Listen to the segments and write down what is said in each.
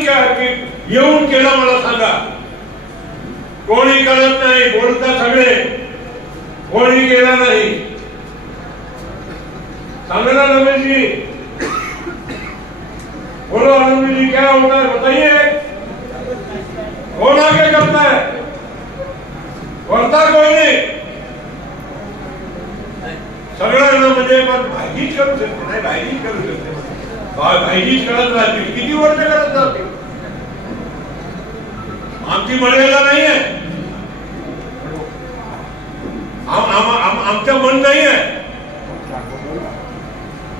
के- के- येऊन केलं मला सांगा. कोणी करत नाही बोलता सगळे. कोणी केला नाही. सांगा रमेशजी. बोलो आनंद जी क्या होता है बताइए. कौन आगे करता है? करता कोई नहीं. सगळ्यांना म्हणजे पण भाईजीच करू शकते नाही भाईजीच करू शकते. भा- भाईजीच करत राहतील? किती वर्ष करत राहतील? आमची मर्यादा नाही आहे आम- आम- आमचं मन नाही आहे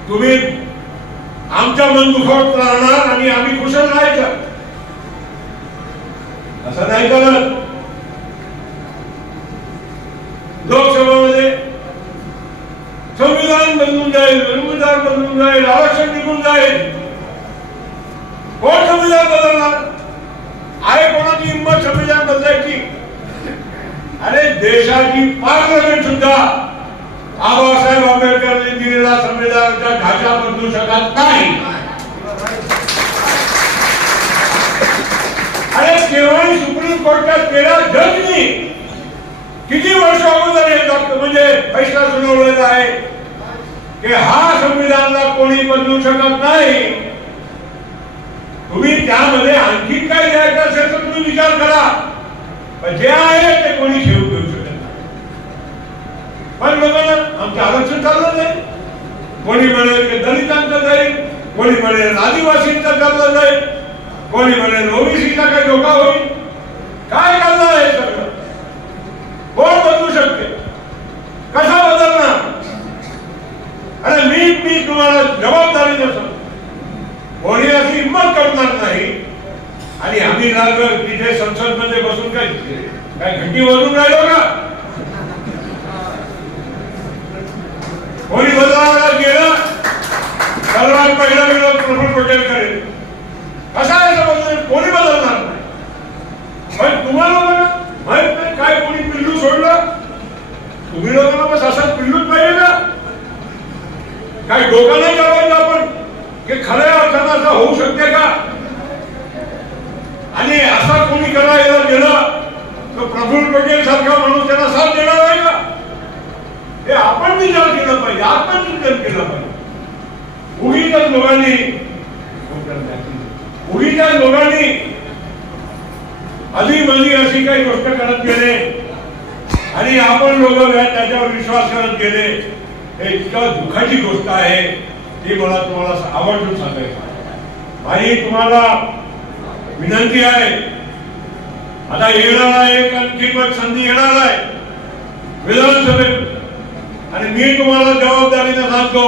तुम्ही आमच्या मन दुखावत राहणार आणि आम्ही कुशल राहायचं. असं नाही करत लोकसभेमध्ये संविधान बदलून जाईल संविधान बदलून जाईल आरक्षण निघून जाईल कोण संविधान बदलणार आहे कोणाची हिंमत संविधान बदलायची अरे देशाची पार्लमेंट सुद्धा बाबासाहेब आंबेडकरांनी दिलेला संविधानाचा ढाचा बदलू शकत नाही अरे केव्हाही सुप्रीम कोर्टात गेला जजनी किती वर्ष अगोदर हे डॉक्टर म्हणजे फैसला सुनावलेला आहे की हा संविधानला कोणी बदलू शकत नाही. तुम्ही त्यामध्ये आणखी काय द्यायचं असेल तर तुम्ही विचार करा. पण जे आहे ते कोणी ठेवू घेऊ शकत नाही. पण लोकांना आमचं आरक्षण चाललं नाही. कोणी म्हणेल की दलितांचं जाईल कोणी म्हणेल आदिवासींचं चाललं जाईल कोणी म्हणेल ओबीसीचा काही धोका होईल. काय चाललं आहे सगळं? कोण बदलू शकते कसा बदलणार अरे मी मी तुम्हाला जबाबदारी नसतो कोणी अशी हिंमत करणार नाही. आणि आम्ही राग तिथे संसदमध्ये बसून काय काय घंटी वाजून राहिलो का? कोणी बदलावायला गेलं? सर्वात पहिला विरोध प्रफुल पटेल करेल कसा आहे बदल कोणी बदलणार नाही. पण तुम्हाला बघा माहीत नाही काय कोणी पिल्लू सोडलं? तुम्ही लोकांना बस असं पिल्लूच पाहिजे ना. काय डोकं नाही करायचं आपण. की खऱ्या अर्थानं असं होऊ शकते का? आणि असा कोणी करायला गेला तर प्रफुल्ल पटेल सारखा माणूस त्यांना साथ देणार आहे का? हे आपण विचार केला पाहिजे आत्मचिंतन केलं पाहिजे. उगीच लोकांनी उगीच लोकांनी अधिक मधी अशी काही गोष्ट करत गेले. आणि आपण लोक त्याच्यावर विश्वास करत गेले. हे इतकं दुःखाची गोष्ट आहे ती मला तुम्हाला आवर्जून सांगायचं आणि तुम्हाला विनंती आहे. आता येणार आहे आणखी पण संधी येणार आहे. विधानसभेत आणि मी तुम्हाला जबाबदारीने सांगतो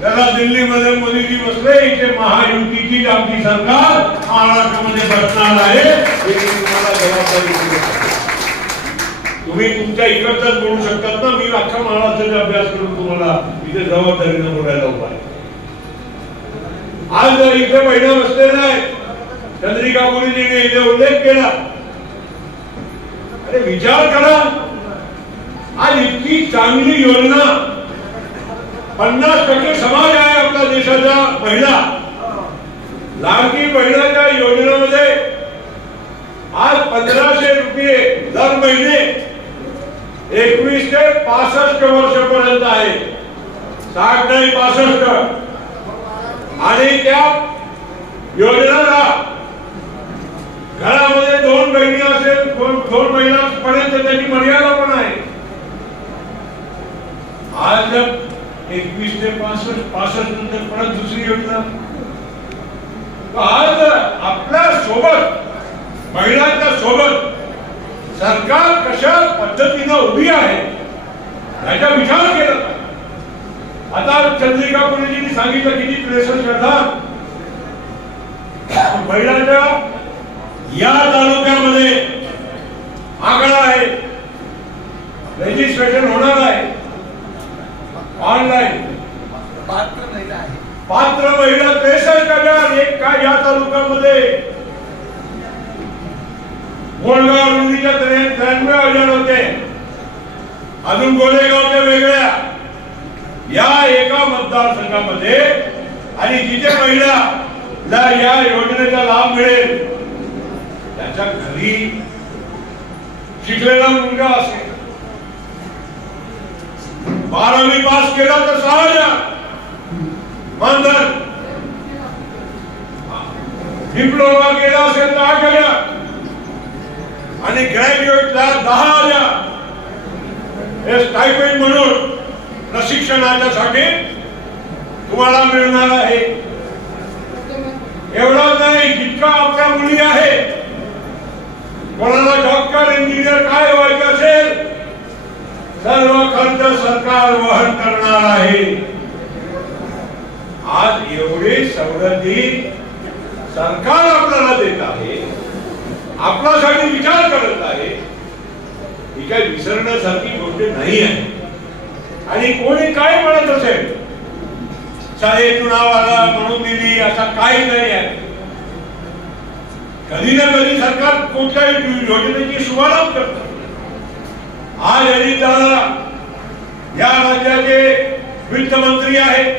त्याला दिल्लीमध्ये मोदीजी बसले इथे महायुतीची आमची सरकार महाराष्ट्रामध्ये बसणार आहे. तुम्हाला जबाबदारी तुम्ही तुमच्या इकडचाच बोलू शकतात ना. मी अख्खा महाराष्ट्राचा अभ्यास करून तुम्हाला इथे जबाबदारीनं बोलायला उभा आहे. आज इथे महिना बसलेला आहे चंद्रिका गुरुजीने इथे उल्लेख केला. अरे विचार करा. आज इतकी चांगली योजना पन्नास टक्के समाज आहे आपल्या देशाचा महिला लाडकी बहिणाच्या योजनेमध्ये आज पंधराशे रुपये दर महिने एकवीस ते पासष्ट वर्षपर्यंत आहे. साठ नाही पासष्ट. आणि त्या योजनेला घरामध्ये दोन बहिणी असेल दोन दोन महिन्यापर्यंत त्याची मर्यादा पण आहे. आज एकवीस ते पासष्ट पासष्ट नंतर परत दुसरी योजना. तर आज आपल्यासोबत महिलांच्या सोबत सरकार कशा पद्धतीनं उभी आहे याचा विचार केला. आता चंद्रिका गुरुजींनी सांगितलं किती त्रेसष्ट करतात महिलांच्या या तालुक्यामध्ये आकडा आहे. रजिस्ट्रेशन होणार आहे. ऑनलाईन पात्र महिला आहे. पात्र महिला त्रेसष्ट हजार एक काय या तालुक्यामध्ये? कोंडगाव रुंदीच्या त्र्याण्णव हजार होते. अजून गोलेगावच्या वेगळ्या. या एका मतदारसंघामध्ये आणि जिथे महिला ला या योजनेचा लाभ मिळेल त्याच्या घरी शिकलेला मुलगा असेल. बारावी पास केला तर सहा हजार. मानधन डिप्लोमा केला असेल तर आठ हजार. आणि ग्रॅज्युएटला दहा हजार. हे स्टायपेंड म्हणून प्रशिक्षणाच्यासाठी तुम्हाला मिळणार आहे. एवढं नाही जितका आपल्या मुली आहे कोणाला डॉक्टर इंजिनियर काय व्हायचं असेल सर्व खर्च सरकार वहन करणार आहे. आज एवढी सवलती सरकार आपल्याला देत आहे. आपल्यासाठी विचार करत आहे. ही काय विसरण्यासारखी गोष्ट नाही आहे. आणि कोणी काय म्हणत असेल शाळेतून आला म्हणून दिली असा काही नाही आहे. कधी ना कधी सरकार कोणत्याही योजनेची शुभारंभ करत. आज अजित दादा या राज्याचे वित्तमंत्री आहेत.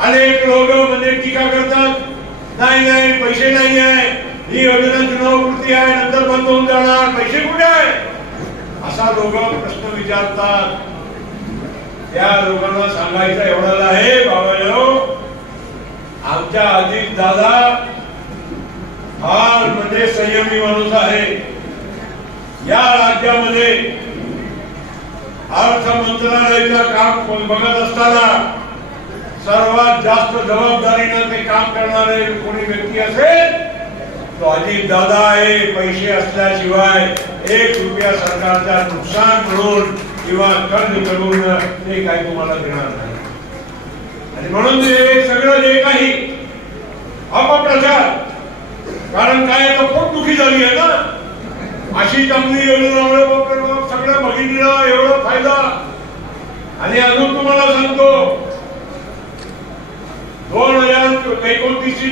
अनेक लोक म्हणजे टीका करतात नाही नाही पैसे नाही आहे. ही योजना चुनावपुरती आहे नंतर बंद होऊन जाणार. पैसे कुठे आहे असा लोक प्रश्न विचारतात. त्या लोकांना सांगायचं एवढं आहे बाबा आमच्या अजित दादा फार म्हणजे संयमी माणूस आहे. या राज्यामध्ये अर्थ मंत्रालयाचं काम बघत असताना सर्वात जास्त जबाबदारीनं ते काम करणारे कोणी व्यक्ती असेल? तो अजित दादा हे पैसे असल्याशिवाय एक रुपया सरकारचा नुकसान म्हणून किंवा कर्ज करून ते काही तुम्हाला देणार नाही. आणि म्हणून हे सगळं जे काही अपप्रचार कारण काय आता खूप दुखी झाली आहे ना. अशी चांगली योजना सगळं बघितलं एवढं फायदा. आणि अजून तुम्हाला सांगतो दोन हजार एकोणतीस ची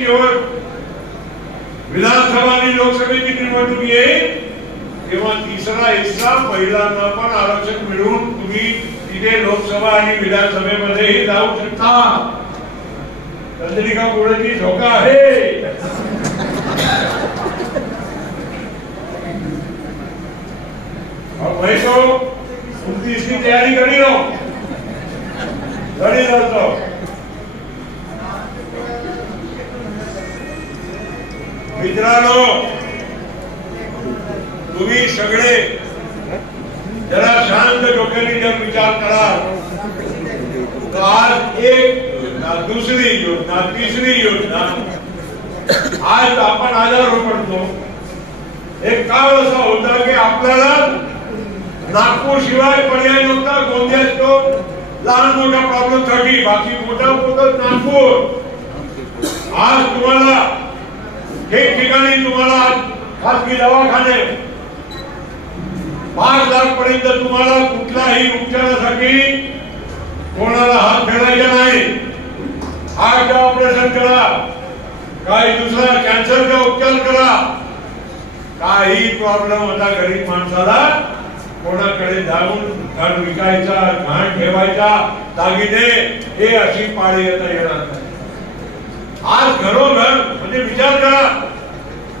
विधानसभा आणि लोकसभेची निवडणूक येईल तेव्हा तिसरा हिस्सा महिलांना पण आरक्षण मिळवून तुम्ही तिथे लोकसभा आणि विधानसभेमध्येही जाऊ शकता. चंद्रिका पुढेची धोका आहे. और मैं तो उनकी इसकी तैयारी कर रहा हूँ कर मित्रांनो तुम्ही सगळे जरा शांत डोक्याने जर विचार कराल तर आज एक योजना दुसरी योजना तिसरी योजना. आज आपण आजार पडतो. एक काळ असा होता की आपल्याला नागपूर शिवाय पर्याय नव्हता गोंदियात तो लहान मोठा प्रॉब्लेमसाठी बाकी मोठा होत नागपूर. आज तुम्हाला ठिकठिकाणी तुम्हाला खासगी दवाखाने पाच लाख पर्यंत तुम्हाला कुठल्याही उपचारासाठी कोणाला हात फेडायचा नाही. हार्टचं ऑपरेशन करा काही दुसरा कॅन्सरचा उपचार करा. काही प्रॉब्लेम होता गरीब माणसाला कोणाकडे जाऊन घाण विकायचा घाण ठेवायचा दागिने हे अशी पाळी येता येणार नाही. आज घरोघर म्हणजे विचार करा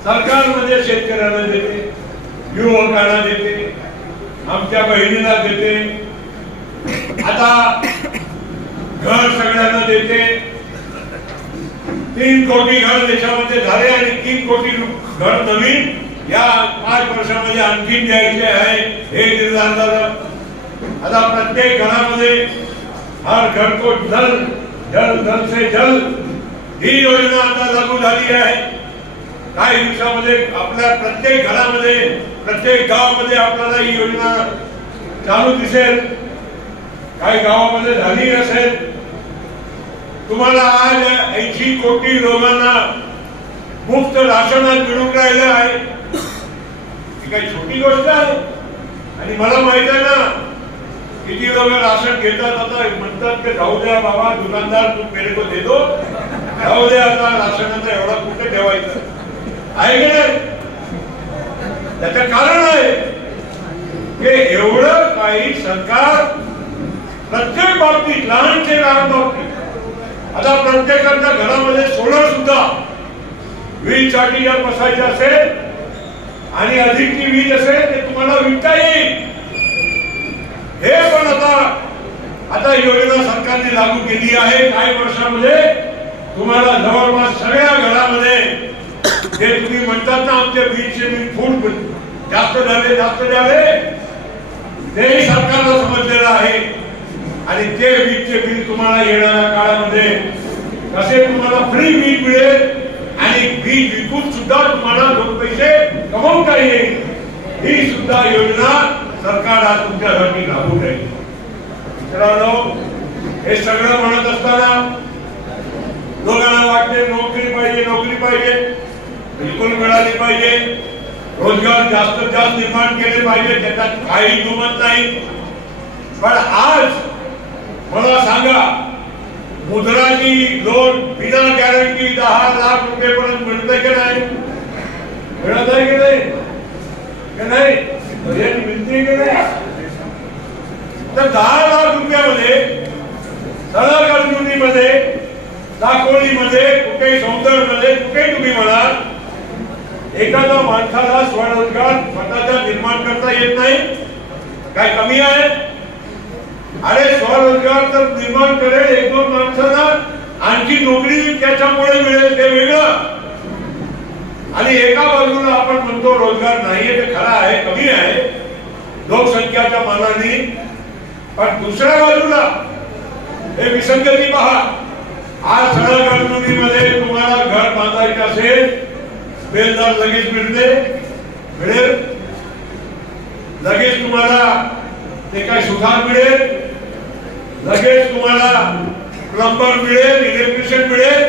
सरकारमध्ये शेतकऱ्यांना देते युवकांना देते आमच्या बहिणीला देते. आता घर सगळ्यांना देते. तीन कोटी घर देशामध्ये झाले आणि तीन कोटी घर नवीन या पाच वर्षामध्ये आणखी द्यायचे आहे हे निर्धार झालं आता प्रत्येक घरामध्ये हर घर को जल जल जल से जल. ही योजना आता लागू झाली आहे. काही दिवसामध्ये आपल्या प्रत्येक घरामध्ये प्रत्येक गावामध्ये आपल्याला ही योजना चालू दिसेल. काही गावामध्ये झाली असेल. तुम्हाला आज ऐंशी कोटी लोकांना मुफ्त राशनात मिळून राहिलं आहे. ही काही छोटी गोष्ट आहे. आणि मला माहीत आहे ना किती लोक राशन घेतात आता म्हणतात की जाऊ द्या बाबा दुकानदार तू मेरे को दे दो. जाऊ द्या आता राशनाचा एवढा कुठे ठेवायचं? आहे की नाही? त्याचं कारण आहे की एवढं काही सरकार प्रत्येक बाबतीत लहानचे लहान बाबतीत. आता प्रत्येकाच्या घरामध्ये सोलर सुद्धा वीजसाठी जर बसायचे असेल आणि अधिकची वीज असेल ते तुम्हाला विकता येईल. हे पण आता आता योजना सरकारने लागू केली आहे. काही वर्षामध्ये तुम्हाला जवळपास सगळ्या घरामध्ये जे तुम्ही म्हणतात ना आमच्या वीजचे मी फूट जास्त झाले जास्त झाले तेही सरकारला समजलेलं आहे. आणि ते वीजचे बिल तुम्हाला येणाऱ्या काळामध्ये कसे तुम्हाला फ्री वीज मिळेल आणि वीज विकून सुद्धा तुम्हाला दोन पैसे कमवता येईल. ही सुद्धा योजना सरकार आज तुमच्यासाठी लागू करेल मित्रांनो हे सगळं म्हणत असताना लोकांना वाटते नोकरी पाहिजे नोकरी पाहिजे. बिलकुल मिळाली पाहिजे रोज़गार जास्तीत जास्त निर्माण केले पाहिजे त्याच्यात काही दुमत नाही पण आज मला सांगा मुद्राची लोन बिना गॅरंटी दहा लाख रुपये पर्यंत मिळते की नाही? मिळत आहे की नाही? की नाही? मिळते की नाही? तर दहा लाख रुपयामध्ये सडक अर्जुनीमध्ये दाकोलीमध्ये कुठेही सौंदर्यमध्ये, कुठेही तुम्ही म्हणाल एखाद्या माणसाला स्वरोजगार स्वतःचा निर्माण करता येत नाही. काय कमी आहे? अरे स्वरोजगार तर निर्माण करेल एक दोन माणसांना आणखी नोकरी त्याच्यामुळे मिळेल ते वेगळं. आणि एका बाजूला आपण म्हणतो रोजगार नाहीये ते खरा आहे कमी आहे. लोकसंख्याच्या मानाने. पण दुसऱ्या बाजूला हे विसंगती पहा. आज सगळ्या मध्ये तुम्हाला घर बांधायचं असेल बेलदार लगेच मिळते. मिळेल. लगेच तुम्हाला ते काय सुधार मिळेल. लगेच तुम्हाला प्लंबर मिळेल इलेक्ट्रिशियन मिळेल.